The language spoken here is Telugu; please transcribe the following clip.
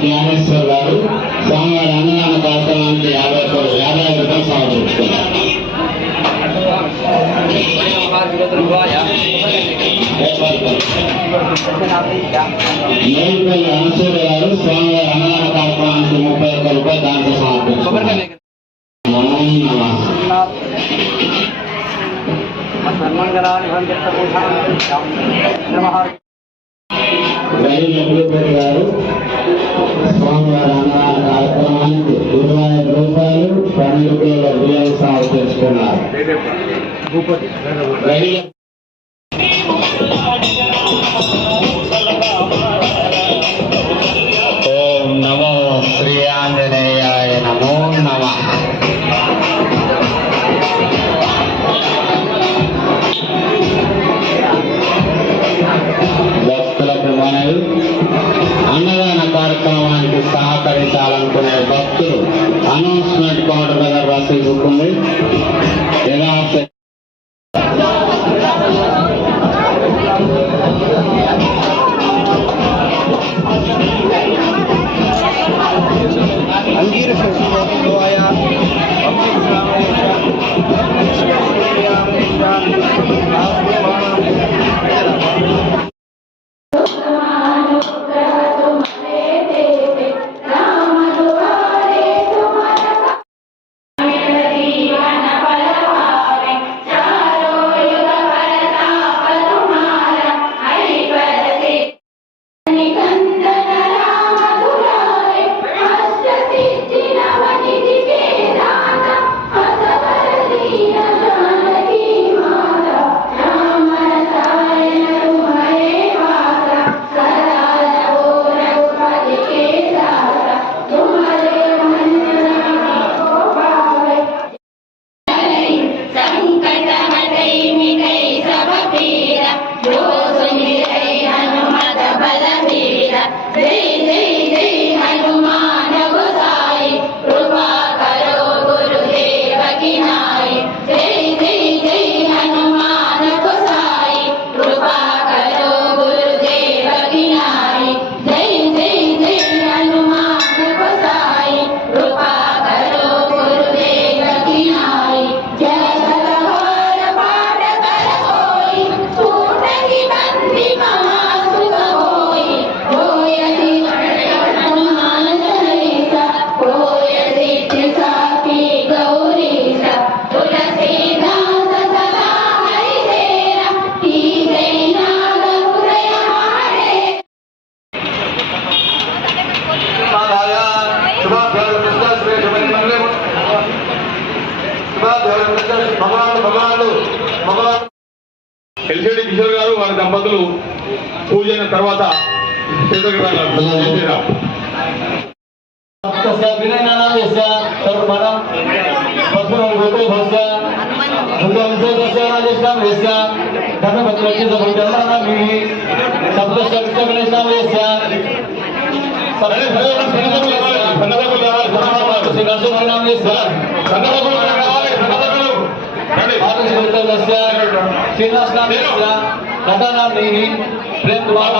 జ్ఞానేశ్వర గారు స్వామివారి అన్నదాన కార్యక్రమానికి 50 రూపాయలు సమర్పిస్తున్నారు. నేరుపల్లి అనసూయ గారు స్వామివారి అన్నదాన కార్యక్రమానికి 31 రూపాయలు దాంట్లో సమర్పిస్తున్నారు. రవిపతి గారు స్వామివారి అన్నదాన కార్యక్రమానికి 25 రూపాయలు 12 రూపాయల బియ్యం సమర్పిస్తున్నారు. ఓం నమో శ్రీ ఆంజనేయాయ నమో నమః. భక్తులకు మనవి, అన్నదాన కార్యక్రమానికి సహకరించాలనుకునే భక్తులు అనౌన్స్మెంట్ కౌంటర్ దగ్గర రసీదుకుంది. ఎల్సిడి కిషోర్ గారు వారి దంపతులు పూజ అయిన తర్వాత श्रीनिवास नाम प्रेम कुमार